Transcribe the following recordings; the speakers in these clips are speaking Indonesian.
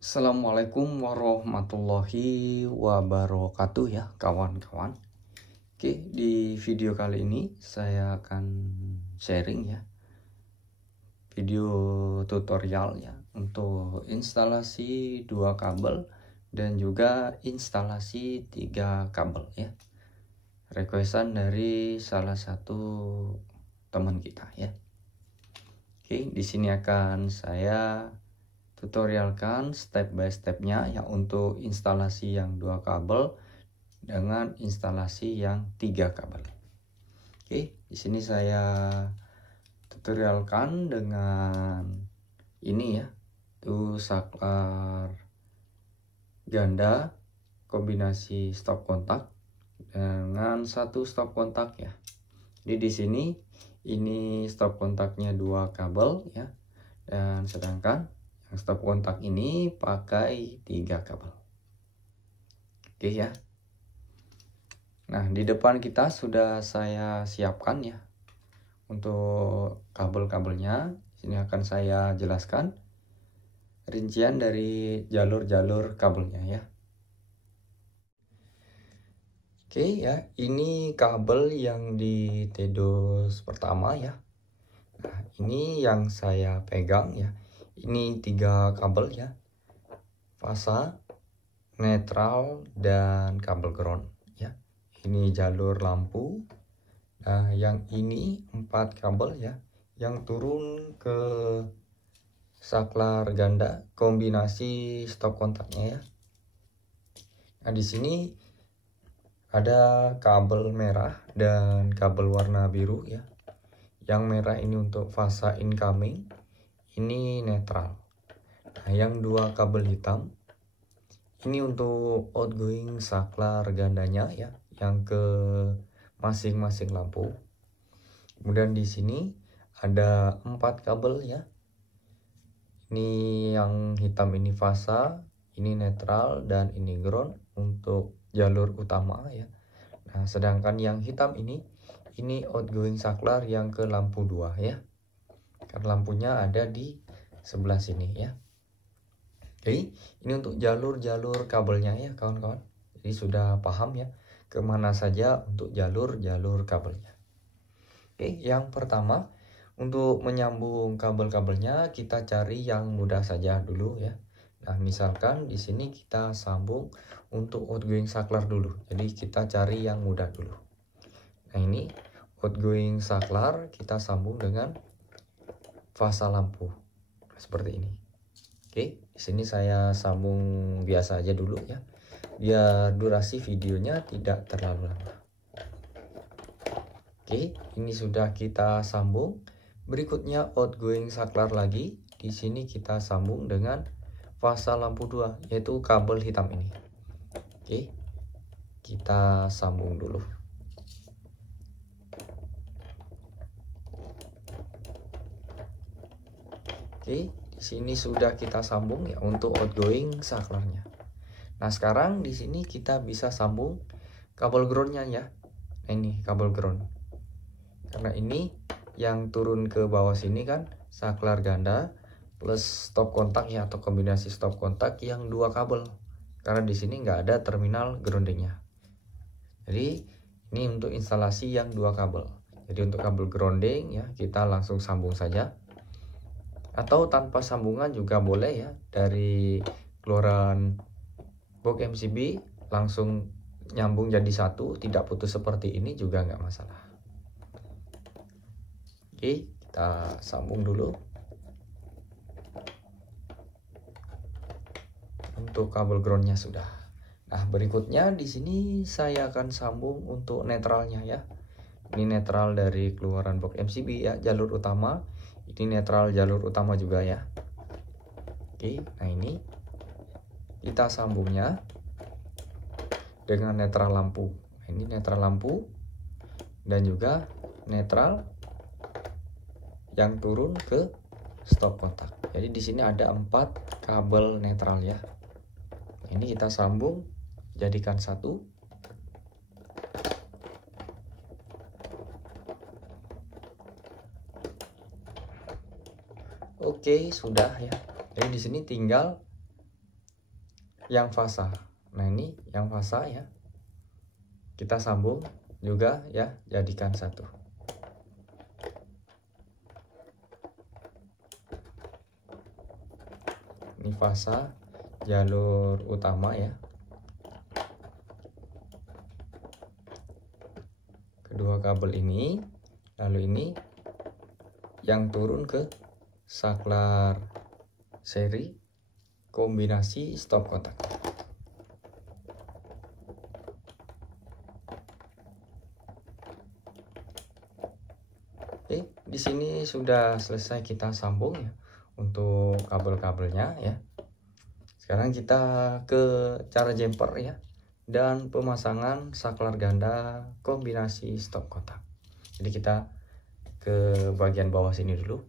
Assalamualaikum warahmatullahi wabarakatuh ya kawan-kawan. Oke, di video kali ini saya akan sharing ya video tutorial ya untuk instalasi 2 kabel dan juga instalasi 3 kabel ya. Requestan dari salah satu teman kita ya. Oke, di sini akan saya tutorialkan step by stepnya ya untuk instalasi yang 2 kabel dengan instalasi yang 3 kabel. Oke, di sini saya tutorialkan dengan ini ya, itu saklar ganda kombinasi stop kontak dengan 1 stop kontak ya. Jadi di sini ini stop kontaknya 2 kabel ya, dan sedangkan yang stop kontak ini pakai 3 kabel. Oke ya. Nah, di depan kita sudah saya siapkan ya untuk kabel-kabelnya. Sini akan saya jelaskan rincian dari jalur-jalur kabelnya ya. Oke ya, ini kabel yang di TEDOS pertama ya. Nah, ini yang saya pegang ya. Ini 3 kabel ya, fasa, netral, dan kabel ground ya. Ini jalur lampu. Nah, yang ini 4 kabel ya, yang turun ke saklar ganda kombinasi stop kontaknya ya. Nah, di sini ada kabel merah dan kabel warna biru ya. Yang merah ini untuk fasa incoming, ini netral. Nah, yang 2 kabel hitam ini untuk outgoing saklar gandanya ya, yang ke masing-masing lampu. Kemudian di sini ada 4 kabel ya. Ini yang hitam ini fasa, ini netral, dan ini ground untuk jalur utama ya. Nah, sedangkan yang hitam ini outgoing saklar yang ke lampu 2 ya. Karena lampunya ada di sebelah sini ya. Jadi ini untuk jalur-jalur kabelnya ya kawan-kawan. Jadi sudah paham ya kemana saja untuk jalur-jalur kabelnya. Oke, yang pertama untuk menyambung kabel-kabelnya kita cari yang mudah saja dulu ya. Nah, misalkan di sini kita sambung untuk outgoing saklar dulu. Jadi kita cari yang mudah dulu. Nah, ini outgoing saklar kita sambung dengan fasa lampu seperti ini. Oke, di sini saya sambung biasa aja dulu ya, biar durasi videonya tidak terlalu lama. Oke, ini sudah kita sambung. Berikutnya outgoing saklar lagi. Di sini kita sambung dengan fasa lampu 2, yaitu kabel hitam ini. Oke, kita sambung dulu. Oke, di sini sudah kita sambung ya untuk outgoing saklarnya. Nah, sekarang di sini kita bisa sambung kabel groundnya ya. Nah, ini kabel ground. Karena ini yang turun ke bawah sini kan saklar ganda plus stop kontak ya, atau kombinasi stop kontak yang 2 kabel. Karena di sini nggak ada terminal groundingnya. Jadi ini untuk instalasi yang 2 kabel. Jadi untuk kabel grounding ya kita langsung sambung saja. Atau tanpa sambungan juga boleh ya, dari keluaran box MCB langsung nyambung jadi satu, tidak putus seperti ini juga nggak masalah. Oke, kita sambung dulu untuk kabel groundnya sudah. Nah, berikutnya di sini saya akan sambung untuk netralnya ya. Ini netral dari keluaran box MCB ya, jalur utama. Ini netral jalur utama juga ya. Oke, nah ini kita sambungnya dengan netral lampu. Nah, ini netral lampu dan juga netral yang turun ke stop kontak. Jadi di sini ada 4 kabel netral ya. Nah, ini kita sambung jadikan satu. Oke, sudah ya. Jadi di sini tinggal yang fasa. Nah ini yang fasa ya, kita sambung juga ya, jadikan satu. Ini fasa jalur utama ya, kedua kabel ini, lalu ini yang turun ke saklar seri kombinasi stop kontak. Oke, di sini sudah selesai kita sambung ya untuk kabel-kabelnya ya. Sekarang kita ke cara jumper ya dan pemasangan saklar ganda kombinasi stop kontak. Jadi kita ke bagian bawah sini dulu.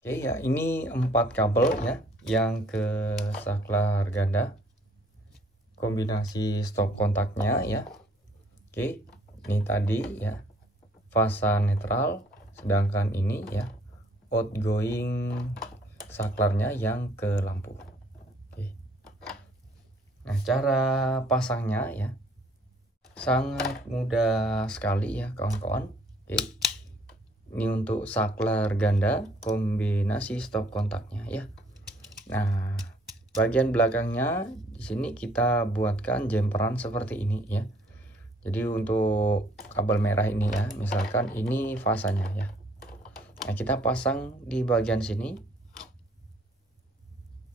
Oke ya, ini 4 kabel ya yang ke saklar ganda kombinasi stop kontaknya ya. Oke, ini tadi ya fasa netral, sedangkan ini ya outgoing saklarnya yang ke lampu. Oke. Nah, cara pasangnya ya sangat mudah sekali ya kawan-kawan. Oke. Ini untuk saklar ganda kombinasi stop kontaknya ya. Nah, bagian belakangnya di sini kita buatkan jemperan seperti ini ya. Jadi untuk kabel merah ini ya, misalkan ini fasanya ya. Nah, kita pasang di bagian sini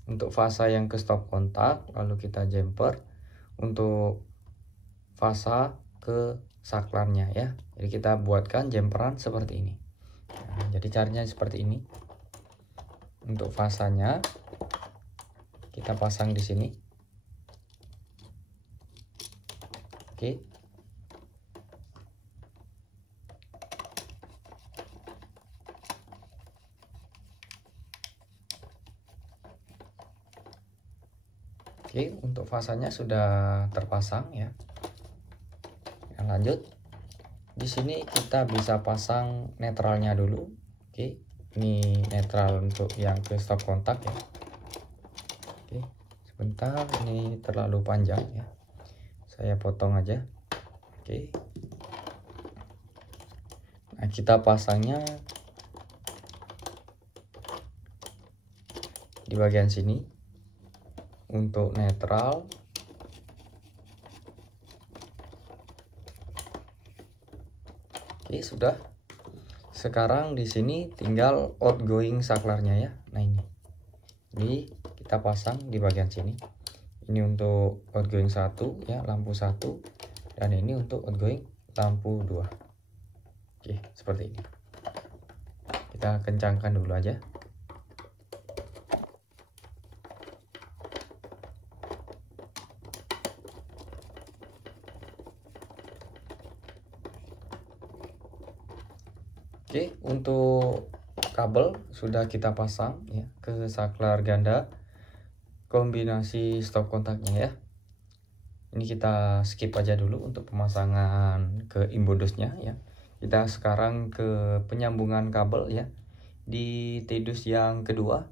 untuk fasa yang ke stop kontak, lalu kita jumper untuk fasa ke saklarnya ya. Jadi kita buatkan jumperan seperti ini. Nah, jadi caranya seperti ini. Untuk fasanya kita pasang di sini. Oke. Oke, untuk fasanya sudah terpasang ya. Nah, lanjut. Di sini kita bisa pasang netralnya dulu. Oke, ini netral untuk yang ke stop kontak ya. Oke, sebentar, ini terlalu panjang ya. Saya potong aja. Oke. Nah, kita pasangnya di bagian sini. Untuk netral oke, sudah. Sekarang di sini tinggal outgoing saklarnya ya. Nah ini kita pasang di bagian sini. Ini untuk outgoing 1 ya, lampu 1, dan ini untuk outgoing lampu 2. Oke, seperti ini. Kita kencangkan dulu aja. Oke, untuk kabel sudah kita pasang ya ke saklar ganda kombinasi stop kontaknya ya. Ini kita skip aja dulu untuk pemasangan ke imbodusnya ya. Kita sekarang ke penyambungan kabel ya di TDUS yang kedua.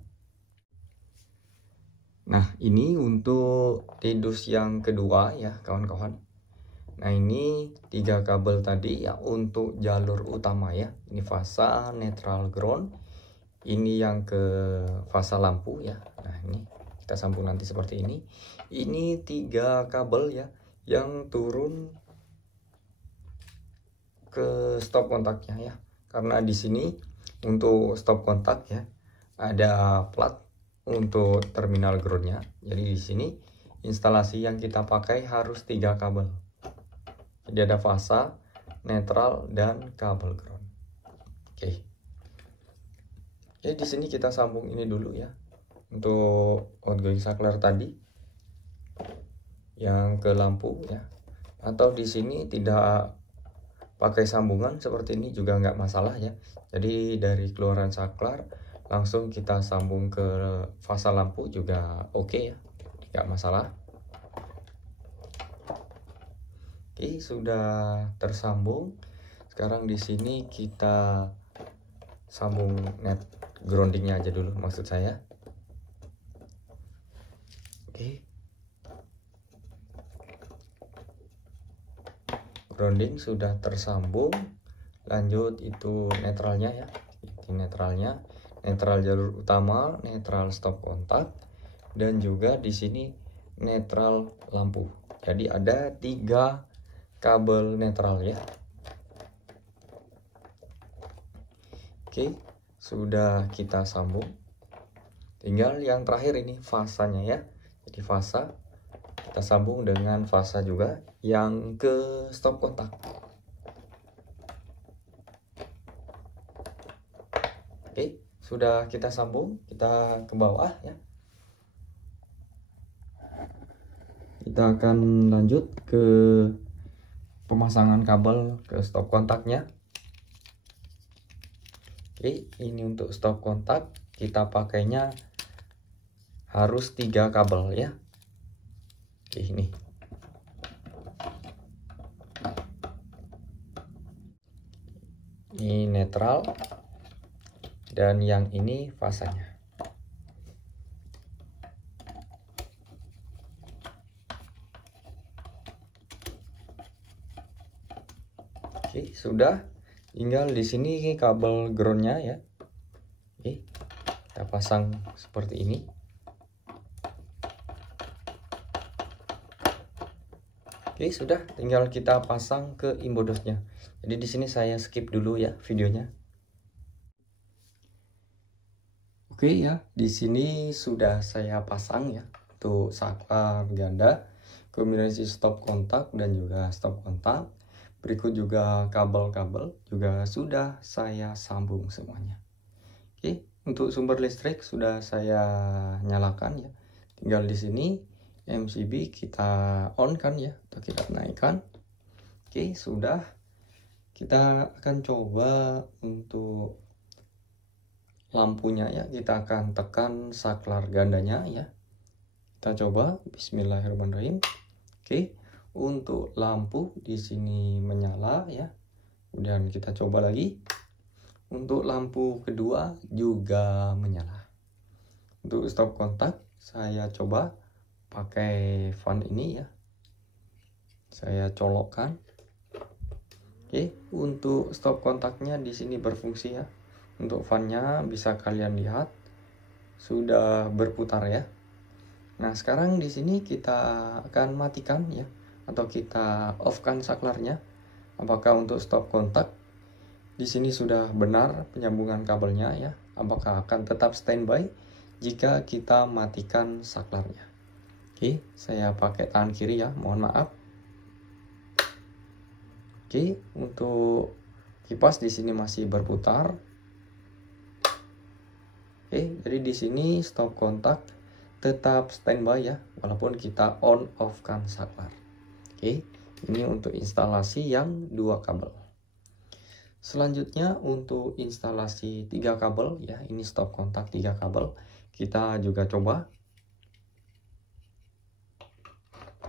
Nah, ini untuk TDUS yang kedua ya kawan-kawan. Nah, ini 3 kabel tadi ya untuk jalur utama ya. Ini fasa, netral, ground. Ini yang ke fasa lampu ya. Nah, ini kita sambung nanti seperti ini. Ini 3 kabel ya yang turun ke stop kontaknya ya. Karena di sini untuk stop kontak ya ada plat untuk terminal groundnya. Jadi di sini instalasi yang kita pakai harus 3 kabel. Jadi ada fasa, netral, dan kabel ground. Oke. Jadi di sini kita sambung ini dulu ya. Untuk outgoing saklar tadi yang ke lampu ya. Atau di sini tidak pakai sambungan seperti ini juga nggak masalah ya. Jadi dari keluaran saklar langsung kita sambung ke fasa lampu juga oke ya. Nggak masalah. Oke, sudah tersambung. Sekarang di sini kita sambung net groundingnya aja dulu maksud saya. Oke. Grounding sudah tersambung. Lanjut itu netralnya ya. Ini netralnya, netral jalur utama, netral stop kontak, dan juga di sini netral lampu. Jadi ada 3 kabel netral ya. Oke, sudah kita sambung. Tinggal yang terakhir ini fasanya ya. Jadi fasa kita sambung dengan fasa juga yang ke stop kontak. Oke, sudah kita sambung, kita ke bawah ya. Kita akan lanjut ke pemasangan kabel ke stop kontaknya. Oke, ini untuk stop kontak kita pakainya harus 3 kabel ya. Oke, ini. Ini netral dan yang ini fasanya. Oke, sudah. Tinggal di sini kabel groundnya ya. Oke, kita pasang seperti ini. Oke, sudah. Tinggal kita pasang ke imbodosnya. Jadi di sini saya skip dulu ya videonya. Oke ya, di sini sudah saya pasang ya untuk saklar ganda, kombinasi stop kontak dan juga stop kontak. Berikut juga kabel-kabel juga sudah saya sambung semuanya. Oke, untuk sumber listrik sudah saya nyalakan ya. Tinggal di sini MCB kita on kan ya, atau kita naikkan. Oke, sudah. Kita akan coba untuk lampunya ya. Kita akan tekan saklar gandanya ya. Kita coba, bismillahirrahmanirrahim. Oke. Untuk lampu di sini menyala ya. Kemudian kita coba lagi. Untuk lampu kedua juga menyala. Untuk stop kontak saya coba pakai fan ini ya. Saya colokkan. Oke, untuk stop kontaknya di sini berfungsi ya. Untuk fan-nya bisa kalian lihat sudah berputar ya. Nah, sekarang di sini kita akan matikan ya, atau kita off-kan saklarnya. Apakah untuk stop kontak di sini sudah benar penyambungan kabelnya ya? Apakah akan tetap standby jika kita matikan saklarnya? Oke, saya pakai tangan kiri ya, mohon maaf. Oke, untuk kipas di sini masih berputar. Oke, jadi di sini stop kontak tetap standby ya, walaupun kita on off kan saklar. Oke, ini untuk instalasi yang 2 kabel. Selanjutnya untuk instalasi 3 kabel ya, ini stop kontak 3 kabel. Kita juga coba.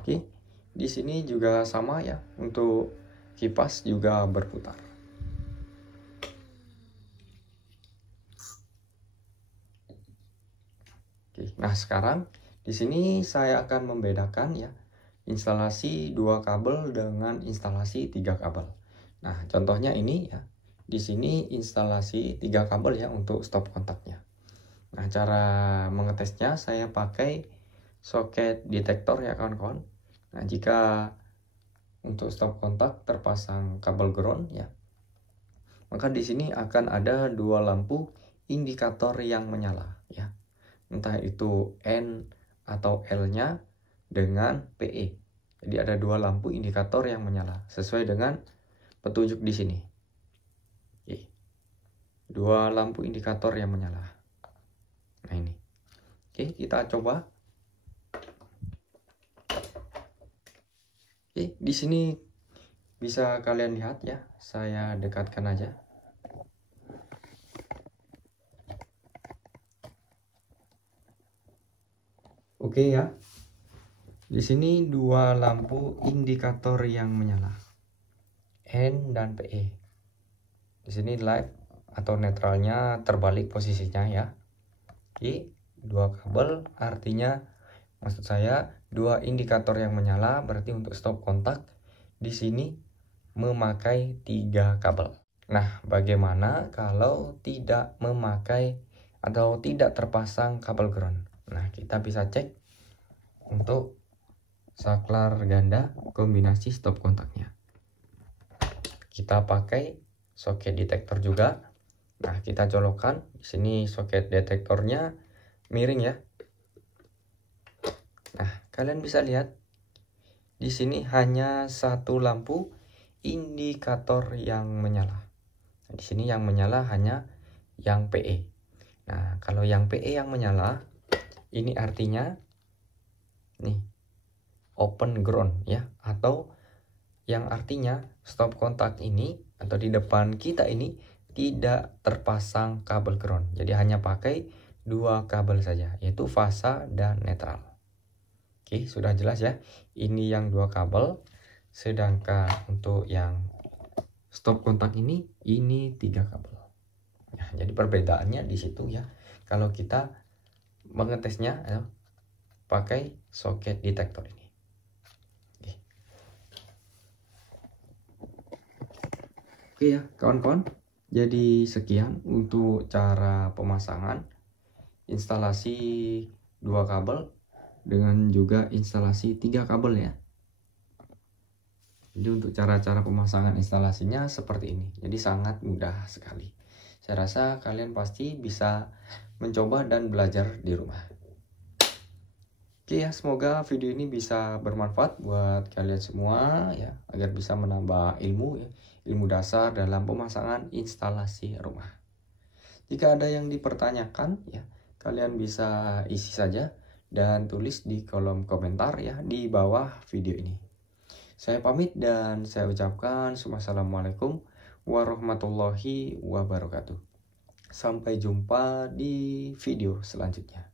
Oke, di sini juga sama ya, untuk kipas juga berputar. Oke, nah sekarang di sini saya akan membedakan ya instalasi 2 kabel dengan instalasi 3 kabel. Nah, contohnya ini ya. Di sini instalasi 3 kabel ya untuk stop kontaknya. Nah, cara mengetesnya saya pakai soket detektor ya kawan-kawan. Nah, jika untuk stop kontak terpasang kabel ground ya, maka di sini akan ada 2 lampu indikator yang menyala ya. Entah itu N atau L-nya dengan PE. Jadi ada 2 lampu indikator yang menyala sesuai dengan petunjuk di sini. Oke. 2 lampu indikator yang menyala. Nah, ini. Oke, kita coba. Oke, di sini bisa kalian lihat ya. Saya dekatkan aja. Oke ya. Di sini 2 lampu indikator yang menyala. N dan PE. Di sini live atau netralnya terbalik posisinya ya. Oke, 2 kabel artinya, maksud saya 2 indikator yang menyala, berarti untuk stop kontak di sini memakai 3 kabel. Nah, bagaimana kalau tidak memakai atau tidak terpasang kabel ground? Nah, kita bisa cek untuk saklar ganda kombinasi stop kontaknya. Kita pakai soket detektor juga. Nah, kita colokkan. Di sini soket detektornya miring ya. Nah, kalian bisa lihat di sini hanya satu lampu indikator yang menyala. Nah, di sini yang menyala hanya yang PE. Nah, kalau yang PE yang menyala, ini artinya nih open ground ya, atau yang artinya stop kontak ini atau di depan kita ini tidak terpasang kabel ground. Jadi hanya pakai 2 kabel saja, yaitu fasa dan netral. Oke, sudah jelas ya. Ini yang 2 kabel, sedangkan untuk yang stop kontak ini 3 kabel. Nah, jadi perbedaannya di situ ya. Kalau kita mengetesnya ya, pakai soket detektor ini. Oke ya kawan-kawan, jadi sekian untuk cara pemasangan instalasi 2 kabel dengan juga instalasi 3 kabel ya. Jadi untuk cara-cara pemasangan instalasinya seperti ini, jadi sangat mudah sekali. Saya rasa kalian pasti bisa mencoba dan belajar di rumah. Oke ya, semoga video ini bisa bermanfaat buat kalian semua ya, agar bisa menambah ilmu ya, ilmu dasar dalam pemasangan instalasi rumah. Jika ada yang dipertanyakan ya, kalian bisa isi saja dan tulis di kolom komentar ya di bawah video ini. Saya pamit dan saya ucapkan wassalamualaikum warahmatullahi wabarakatuh. Sampai jumpa di video selanjutnya.